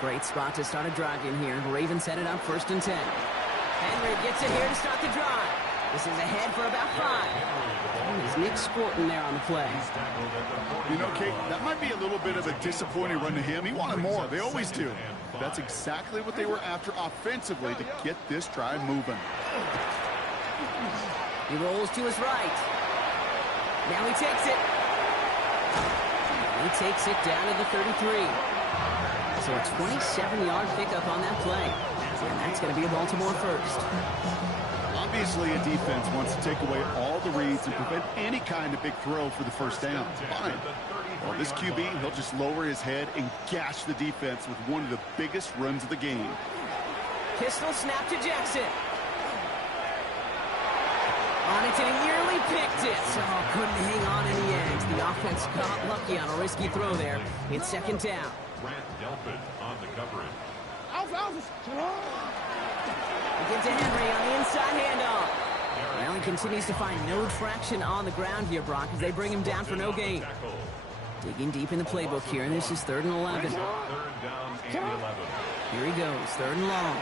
Great spot to start a drive in here. Ravens set it up 1st and 10. Henry gets it here to start the drive. This is ahead for about 5. There's Nick Sporton there on the play. You know, Kate, that might be a little bit of a disappointing run to him. He wanted more. They always do. That's exactly what they were after offensively to get this drive moving. He rolls to his right. Now he takes it. He takes it down to the 33. So a 27-yard pickup on that play. And that's going to be a Baltimore first. Obviously, a defense wants to take away all the reads and prevent any kind of big throw for the first down. Fine. Well, this QB, he'll just lower his head and gash the defense with one of the biggest runs of the game. Pistol snap to Jackson. On it, and he nearly picked it. Oh, couldn't hang on in the end. The offense got lucky on a risky throw there. It's 2nd down. Grant Delpit on the coverage. Get to Henry on the inside handoff. Well, he continues to find no traction on the ground here, Brock, as they bring him down for no gain. Digging deep in the playbook here, and this is 3rd and 11. 3rd down and 11. Here he goes, 3rd and long.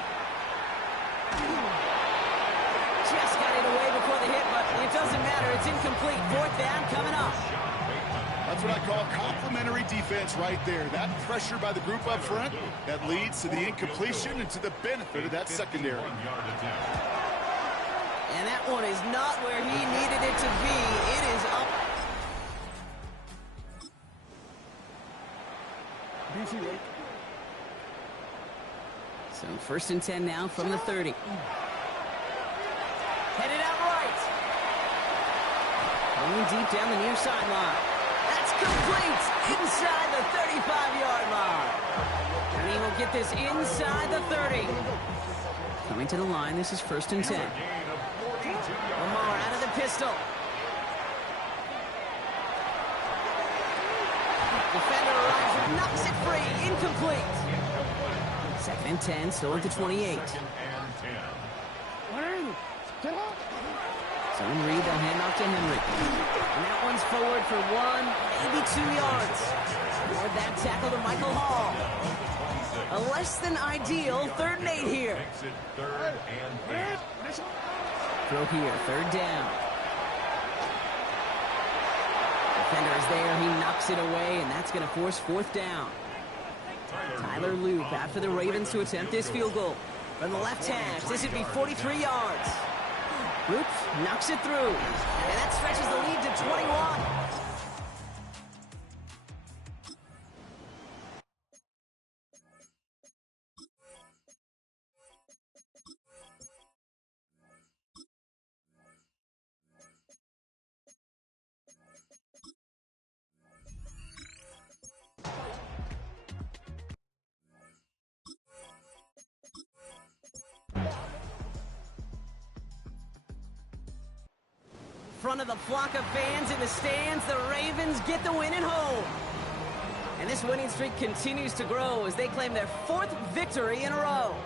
Just got it away before the hit, but it doesn't matter. It's incomplete. 4th down coming up. That's what I call complimentary defense right there. That pressure by the group up front, that leads to the incompletion and to the benefit of that secondary. And that one is not where he needed it to be. It is up. So 1st and 10 now from the 30. Headed out right. Going deep down the near sideline. That's complete inside the 35-yard line. And he will get this inside the 30. Coming to the line, this is 1st and 10. Lamar out of the pistol. Defender arrives and knocks it free. Incomplete. 2nd and 10, still at the 28. Zone read, they'll hand off to Henry. And that one's forward for 1, maybe 2 yards. Toward that tackle to Michael Hall. A less than ideal 3rd and 8 here. Throw here, 3rd down. Defender is there, he knocks it away, and that's going to force 4th down. Tyler Loop after the Ravens to attempt this field goal. From the left hash, this would be 43 yards. Loop knocks it through, and that stretches the lead to 21. Front of the flock of fans in the stands, the Ravens get the win at home. And this winning streak continues to grow as they claim their 4th victory in a row.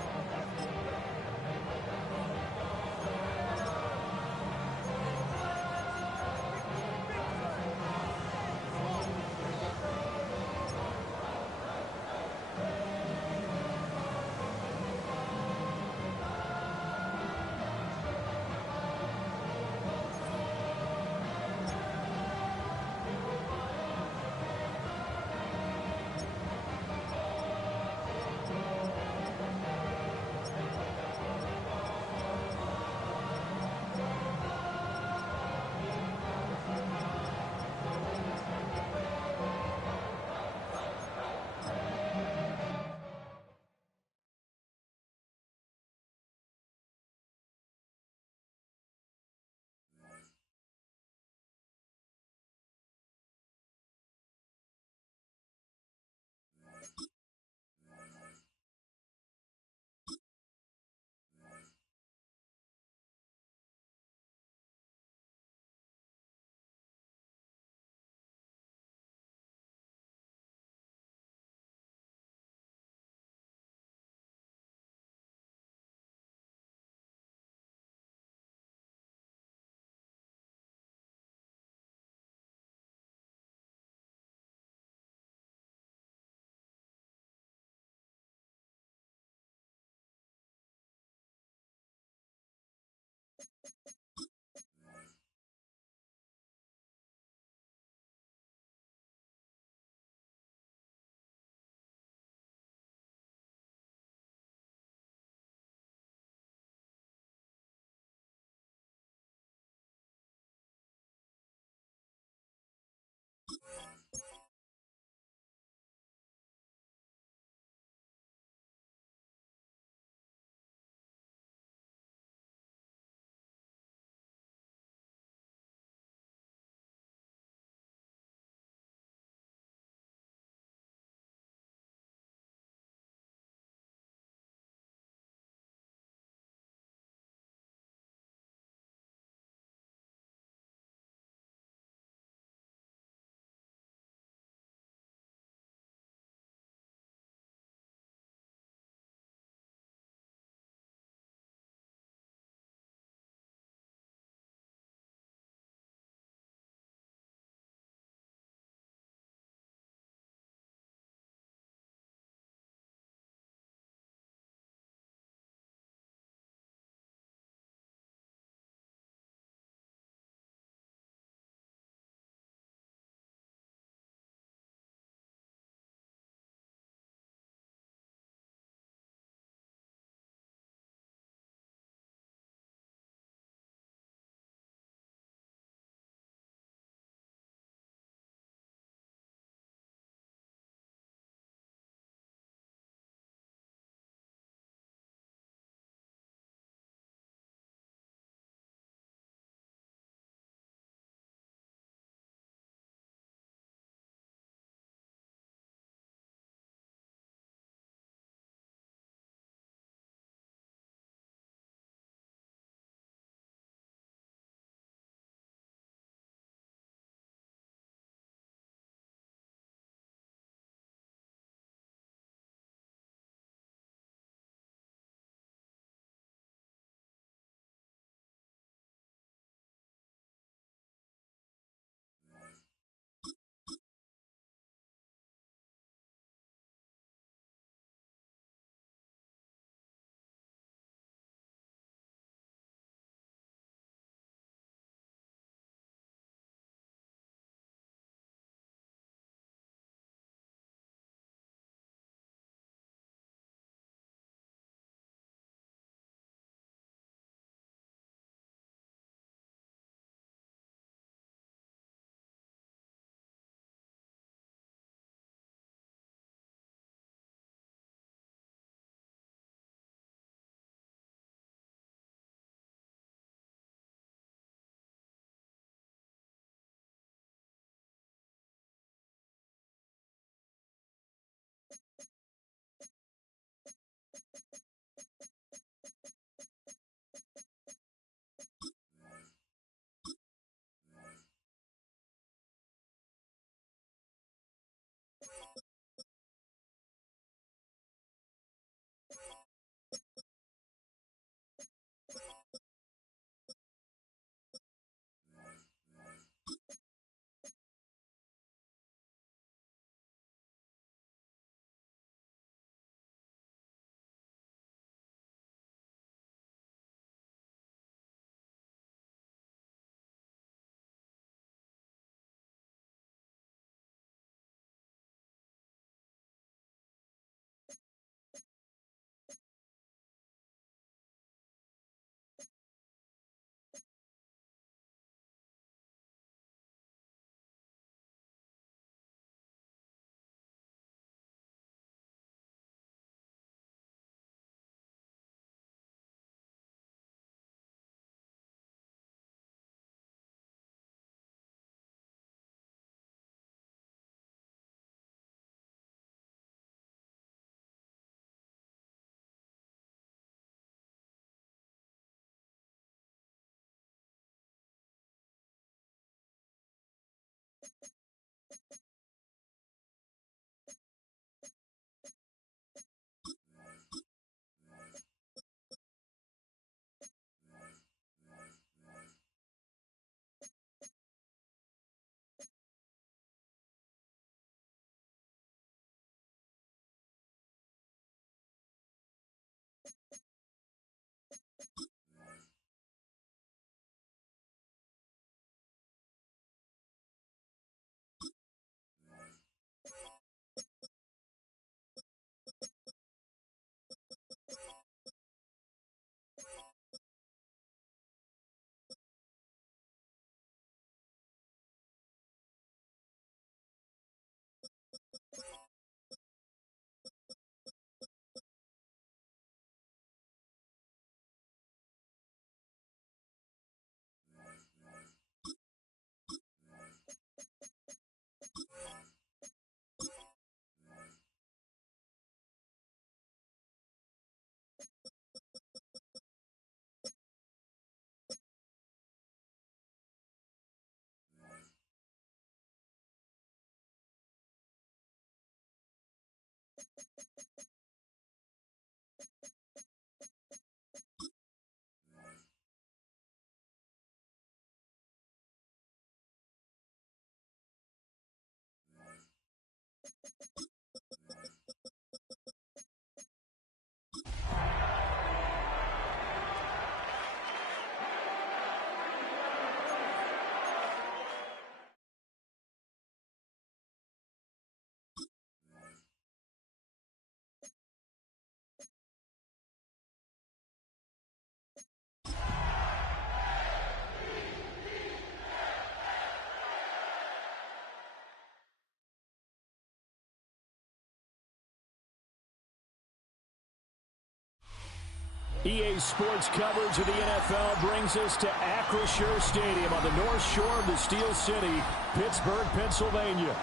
EA Sports coverage of the NFL brings us to Acrisure Stadium on the north shore of the Steel City, Pittsburgh, Pennsylvania.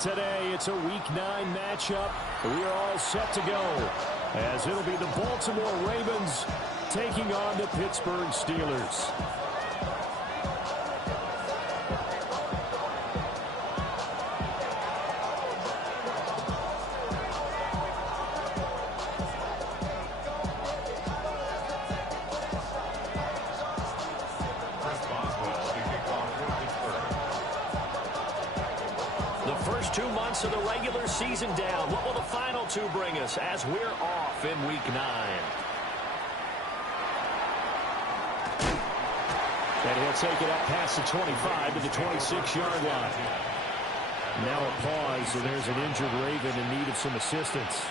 Today, it's a Week 9 matchup. We are all set to go, as it'll be the Baltimore Ravens taking on the Pittsburgh Steelers. First 2 months of the regular season down. What will the final 2 bring us as we're off in Week 9? And he'll take it up past the 25 to the 26-yard line. Now a pause, and there's an injured Raven in need of some assistance.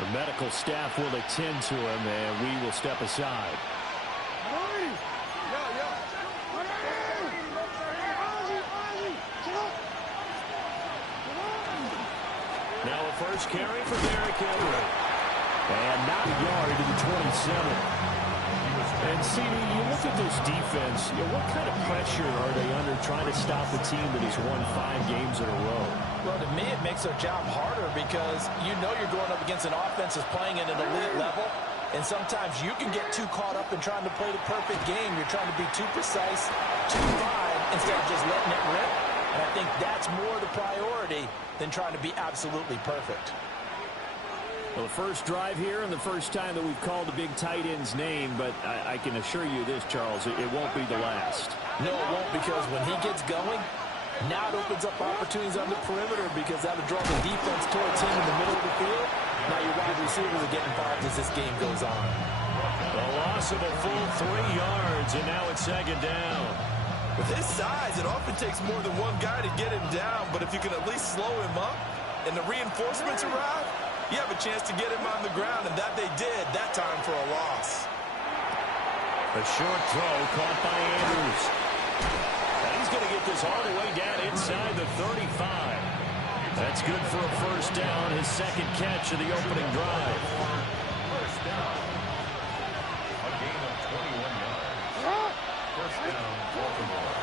The medical staff will attend to him, and we will step aside. Now a first carry for Derrick Henry. And not a yard to the 27. And CD, you look at this defense, what kind of pressure are they under trying to stop a team that has won 5 games in a row? Well, to me, it makes their job harder because you know you're going up against an offense that's playing at an elite level. And sometimes you can get too caught up in trying to play the perfect game. You're trying to be too precise, too fine, instead of just letting it rip. And I think that's more the priority than trying to be absolutely perfect. Well, the first drive here and the first time that we've called the big tight end's name, but I can assure you this, Charles, it won't be the last. No, it won't, because when he gets going, now it opens up opportunities on the perimeter because that'll draw the defense towards him in the middle of the field. Now your wide receivers are getting involved as this game goes on. The loss of a full 3 yards, and now it's second down. With his size, it often takes more than one guy to get him down, but if you can at least slow him up and the reinforcements arrive, you have a chance to get him on the ground, and that they did that time for a loss. A short throw caught by Andrews. And he's going to get this all the way down inside the 35. That's good for a first down, his second catch of the opening drive. First down. A gain of 21 yards. First down, Baltimore.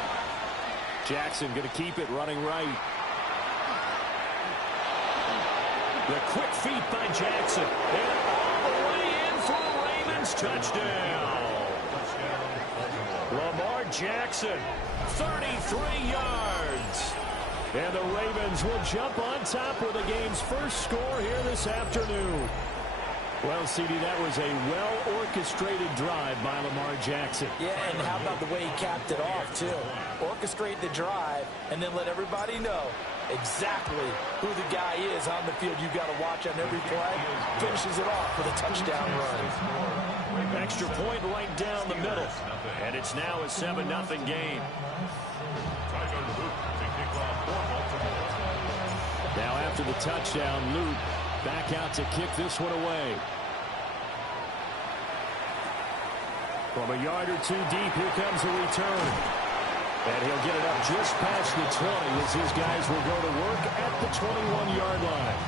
Jackson going to keep it running right. The quick feet by Jackson. And all the way in for a Ravens touchdown. Lamar Jackson, 33 yards. And the Ravens will jump on top with the game's first score here this afternoon. Well, CD, that was a well-orchestrated drive by Lamar Jackson. Yeah, and how about the way he capped it off, too? Orchestrate the drive and then let everybody know exactly who the guy is on the field. You've got to watch on every play. Finishes it off with a touchdown run. Extra point right down the middle. And it's now a 7-0 game. Now after the touchdown, Luke back out to kick this one away. From a yard or 2 deep, here comes the return. And he'll get it up just past the 20 as his guys will go to work at the 21-yard line.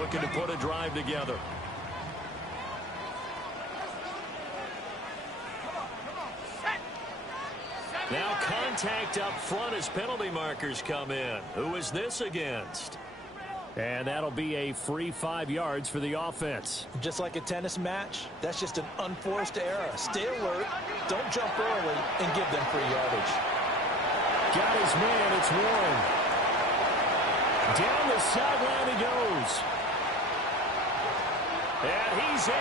Looking to put a drive together. Now contact up front as penalty markers come in. Who is this against? And that'll be a free 5 yards for the offense. Just like a tennis match, that's just an unforced error. Stay alert, don't jump early, and give them free yardage. Got his man, it's Warren. Down the sideline he goes. And he's in.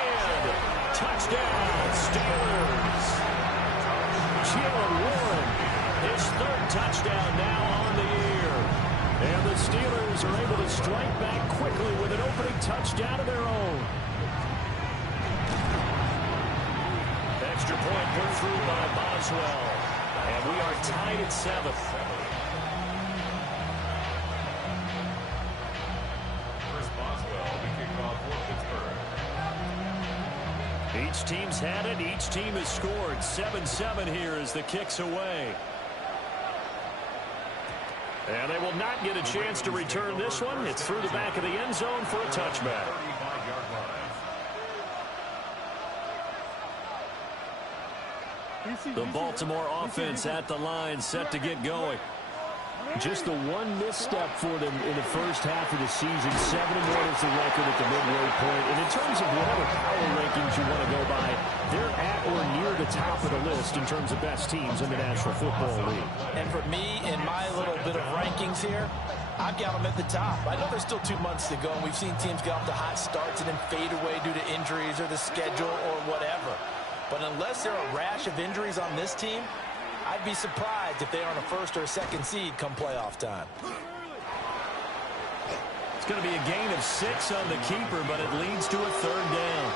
Touchdown, Steelers. Jalen Warren, his 3rd touchdown now on the year. And the Steelers are able to strike back quickly with an opening touchdown of their own. Extra point put through by Boswell. And we are tied at 7. Chris Boswell, the kickoff for Pittsburgh. Each team's had it. Each team has scored. 7-7 here as the kick's away. And they will not get a chance to return this one. It's through the back of the end zone for a touchback. The Baltimore offense at the line, set to get going. Just the one misstep for them in the first half of the season. 7-1 is the record at the midway point. And in terms of whatever power rankings you want to go by, they're at or near the top of the list in terms of best teams in the National Football League. And for me, in my little bit of rankings here, I've got them at the top. I know there's still 2 months to go, and we've seen teams get off to hot starts and then fade away due to injuries or the schedule or whatever. But unless there are a rash of injuries on this team, I'd be surprised if they are on a first or a second seed come playoff time. It's going to be a gain of 6 on the keeper, but it leads to a 3rd down.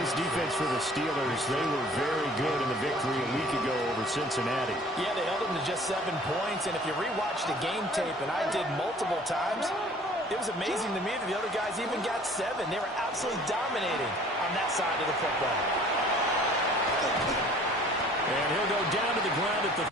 This defense for the Steelers, they were very good in the victory a week ago over Cincinnati. Yeah, they held them to just 7 points, and if you rewatch the game tape, and I did multiple times, it was amazing to me that the other guys even got 7. They were absolutely dominating on that side of the football. And he'll go down to the ground at the